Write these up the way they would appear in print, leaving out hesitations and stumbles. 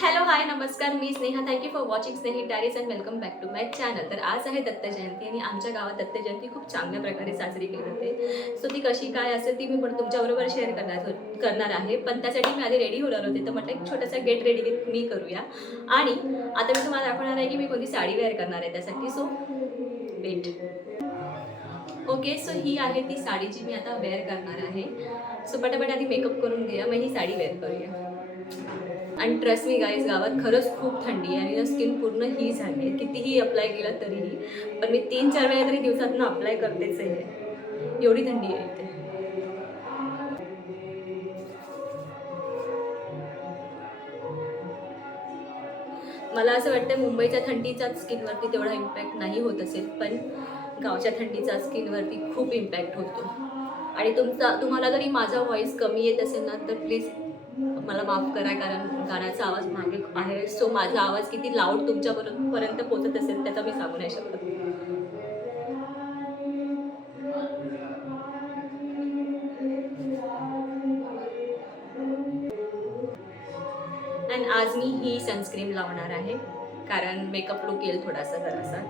Hello hi नमस्कार, मी Sneha. Thank you for watching Snehi diaries and welcome back to my channel. तर आज आहे दत्त जयंती आणि आमच्या गावात दत्त जयंती खूप चांगल्या प्रकारे साजरी केली जाते. सो ती कशी काय असेल ती मी पण तुमच्याबरोबर शेअर करणार आहे. पण त्यासाठी मी आधी रेडी होणार होते, तर म्हटलं एक छोटासा गेट रेडी विथ मी करूया. आणि आता मी तुम्हाला दाखवणार आहे की मी कोणती साडी वेअर करणार आहे त्यासाठी. So wait. ओके, सो ही आहे ती साडी जी मी आता वेअर करणार आहे. सो पटापट आधी मेकअप करून घेऊया, मग ही साडी वेअर करूया. आणि ट्रस्ट मी गाईज, गावात खरंच खूप थंडी आहे आणि स्किन पूर्ण ही झाली आहे. कितीही अप्लाय केलं तरीही, पण मी 3-4 वेळा तरी दिवसातून अप्लाय करतेच आहे. एवढी थंडी आहे इथे. मला असं वाटतं मुंबईच्या थंडीचा स्किनवरती तेवढा इम्पॅक्ट नाही होत असेल, पण गावच्या थंडीचा स्किनवरती खूप इम्पॅक्ट होतो. आणि तुम्हाला जरी माझा व्हॉईस कमी येत असेल ना, तर प्लीज मला माफ करा, कारण गाण्याचा आवाज मागे आहे. सो माझा आवाज किती लाऊड तुमच्यापर्यंत पोहोचत असेल त्याचा मी सांगू नाही शकत. अँड आज मी ही सनस्क्रीन लावणार आहे, कारण मेकअप लुक येईल थोडासा जरासा.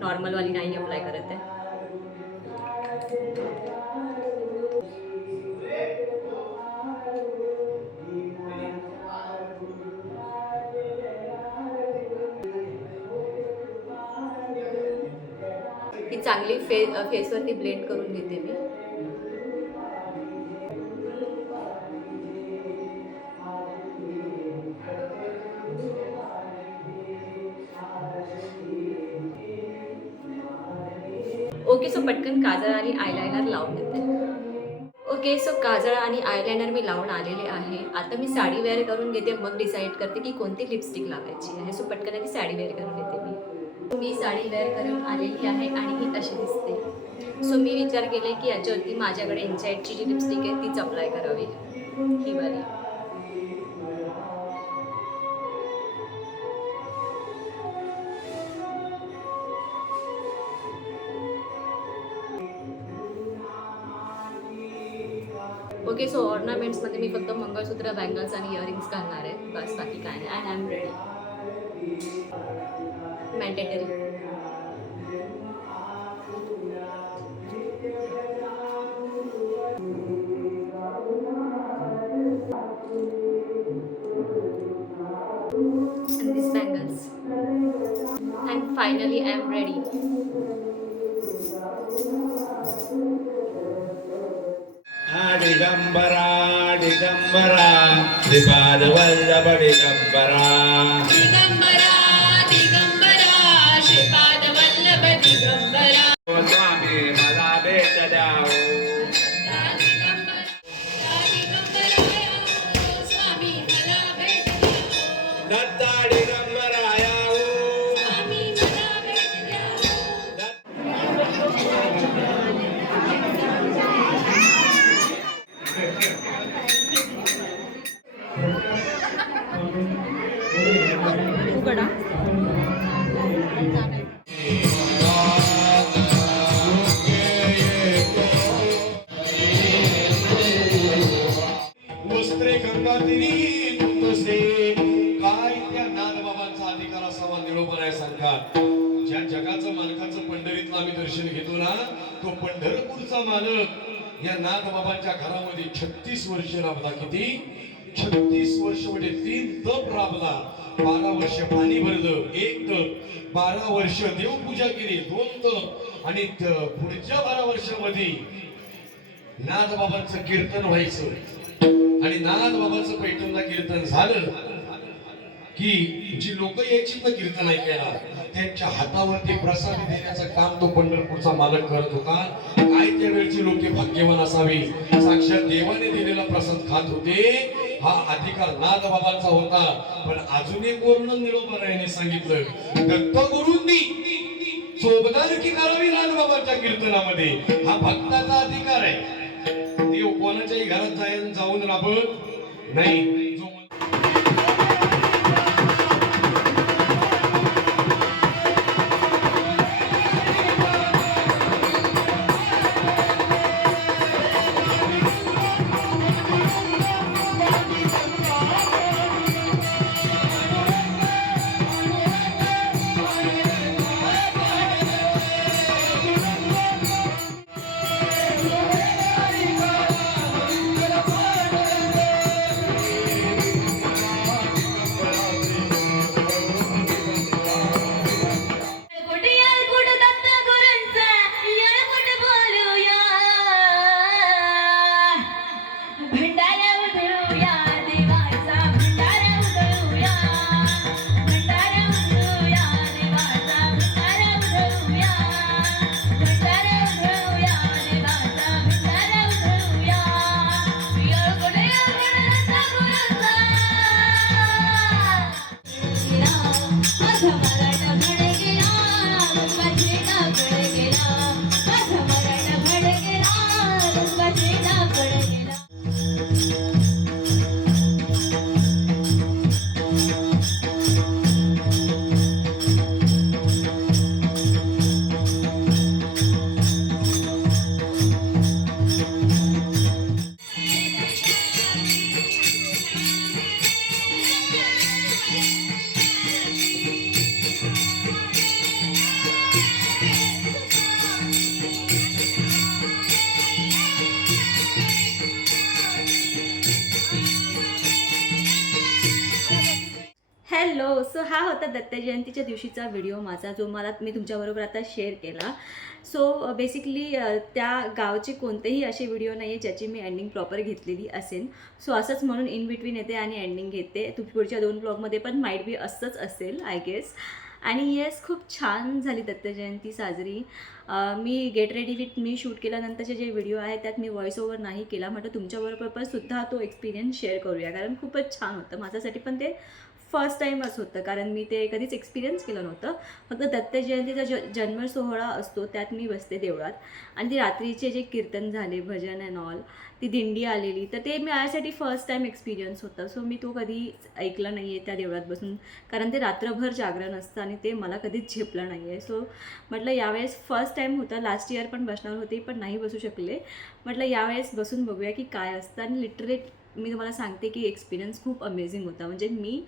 नॉर्मलवाली नाही अप्लाय करत आहे. ती चांगली फेसवरती ब्लेंड करून घेते मी. ओके, सो पटकन काजळ आणि आयलायनर लावून घेते. ओके, सो काजळ आणि आयलायनर मी लावून आलेले आहे. आता मी साडी वेअर करून घेते, मग डिसाईड करते की कोणती लिपस्टिक लावायची आहे. सो पटकन आधी साडी वेअर करून घेते मी साडी वेअर करून आलेली आहे आणि ही अशी दिसते. सो मी विचार केले की याच्यावरती माझ्याकडे इनसाइडची जी लिपस्टिक आहे तीच अप्लाय करावी, ही वाली. ओके, सो ऑर्नामेंट्समध्ये मी फक्त मंगळसूत्र, बँगल्स आणि इयरिंग्स घालणार आहे, बस बाकी काय नाही. And I am ready. Mandatory. and these bangles, and finally I am ready. Digambara Digambara Shripad Vallabh Digambara Digambara Digambara Shripad Vallabh Digambara. स्वामी मला भेट द्यावो. स्वामी मला भेट द्यावो. दत्ता दिगंबराया हो. स्वामी मला भेट द्यावो. उघडा. वस्त्रे गंगातिरी तुझे काय त्या नाथबाबांचा अधिकार असावा निरोपर आहे सांगतात. ज्या जगाचं मालकाचं पंढरीतलं आम्ही दर्शन घेतो ना, तो पंढरपूरचा मालक या नाथबाबांच्या घरामध्ये 36 वर्ष राबला. किती? 36 वर्ष म्हणजे 3 तप राबला. 12 वर्ष पाणी भरलं 1 तप, 12 वर्ष देवपूजा केली 2 तप, आणि पुढच्या 12 वर्षामध्ये नाथबाबांचं कीर्तन व्हायचं. आणि नाथबाबांचं पैठणला कीर्तन झालं की जी लोक यायची ना कीर्तन ऐकायला, त्यांच्या हातावरती प्रसाद देण्याचं काम तो पंढरपूरचा मालक करत होता. काय त्यावेळची लोक भाग्यवान असावी, साक्षात देवाने दिलेला प्रसाद खात होते. हा अधिकार नाथबाबांचा होता. पण अजून एक वर्णन निरोपरायाने सांगितलं, दत्तगुरूंनी सोबदारकी करावी नाथबाबांच्या कीर्तनामध्ये. हा भक्ताचा अधिकार आहे. देव कोणाच्याही घरात जाऊन राबत नाही. हॅलो. सो हा होता दत्त जयंतीच्या दिवशीचा व्हिडिओ माझा, जो मी तुमच्याबरोबर आता शेअर केला. सो बेसिकली त्या गावचे कोणतेही असे व्हिडिओ नाही आहे ज्याची मी एंडिंग प्रॉपर घेतलेली असेल. सो असंच म्हणून इन बिटवीन येते आणि एंडिंग घेते. पुढच्या 2 ब्लॉगमध्ये पण माईट बी असंच असेल आय गेस. आणि येस, खूप छान झाली दत्त जयंती साजरी. मी get ready with me shoot केल्यानंतरचे जे व्हिडिओ आहेत त्यात मी व्हॉइस ओव्हर नाही केला. म्हटलं तुमच्याबरोबर पण सुद्धा तो एक्सपिरियन्स शेअर करूया, कारण खूपच छान होतं. माझ्यासाठी पण ते फर्स्ट टाईमच होतं, कारण मी ते कधीच एक्सपिरियन्स केलं नव्हतं. फक्त दत्त जयंतीचा जन्म सोहळा असतो त्यात मी बसते देवळात, आणि ती रात्रीचे जे कीर्तन झाले, भजन अँड ऑल, ती दिंडी आलेली, तर ते माझ्यासाठी फर्स्ट टाईम एक्सपिरियन्स होता. सो मी तो कधी ऐकला नाही आहे त्या देवळात बसून, कारण ते रात्रभर जागरण असतं आणि ते मला कधीच झेपलं नाही आहे. सो म्हटलं यावेळेस फर्स्ट टाईम होता. लास्ट इयर पण बसणार होते पण नाही बसू शकले. म्हटलं यावेळेस बसून बघूया की काय असतं. आणि लिटरली मी तुम्हाला सांगते की एक्सपिरियन्स खूप अमेझिंग होता. म्हणजे मी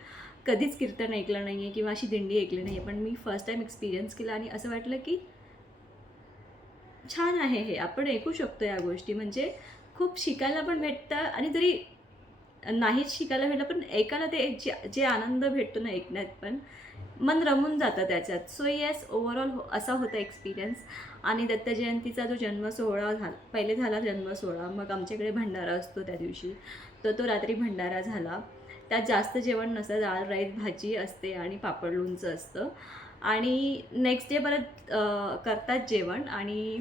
कधीच कीर्तन ऐकलं नाही आहे किंवा अशी दिंडी ऐकली नाही आहे, पण मी फर्स्ट टाईम एक्सपिरियन्स केला आणि असं वाटलं की छान आहे हे, आपण ऐकू शकतो या गोष्टी. म्हणजे खूप शिकायला पण भेटतं, आणि जरी नाहीच शिकायला भेटलं पण ऐकायला ते जे आनंद भेटतो ना ऐकण्यात, पण मन रमून जातं त्याच्यात. सो येस, ओव्हरऑल असा होता एक्सपिरियन्स. आणि दत्त जयंतीचा जो जन्म सोहळा पहिले झाला जन्म सोहळा, मग आमच्याकडे भंडारा असतो त्या दिवशी, तर तो रात्री भंडारा झाला. त्यात जास्त जेवण नसतं, डाळ राईस भाजी असते आणि पापड लोणचं असतं. आणि नेक्स्ट डे परत करतात जेवण, आणि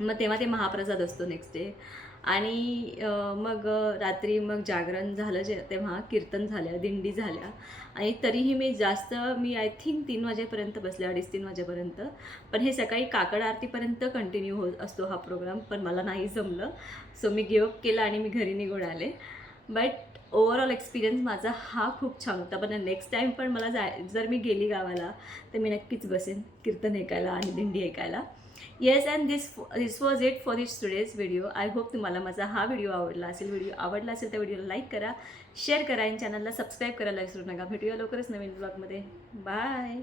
मग तेव्हा ते महाप्रसाद असतो नेक्स्ट डे. आणि मग रात्री मग जागरण झालं तेव्हा कीर्तन झाल्या, दिंडी झाल्या. आणि तरीही मी आय थिंक 3 वाजेपर्यंत बसले, 2:30-3 वाजेपर्यंत. पण हे सकाळी काकड आरतीपर्यंत कंटिन्यू होत असतो हा प्रोग्राम, पण मला नाही जमलं. सो मी गिवअप केला आणि मी घरी निघून आले. बट ओव्हरऑल एक्सपिरियन्स माझा हा खूप छान होता. पण नेक्स्ट टाईम पण मला जर मी गेली गावाला तर मी नक्कीच बसेन कीर्तन ऐकायला आणि दिंडी ऐकायला. Yes, and this was it for this today's video. I hope तुम्हाला माझा हा व्हिडिओ आवडला असेल. व्हिडिओ आवडला असेल तर व्हिडिओला लाईक करा, शेअर करा आणि चॅनलला सबस्क्राईब करायला विसरू नका. भेटूया लवकरच नवीन ब्लॉगमध्ये. बाय.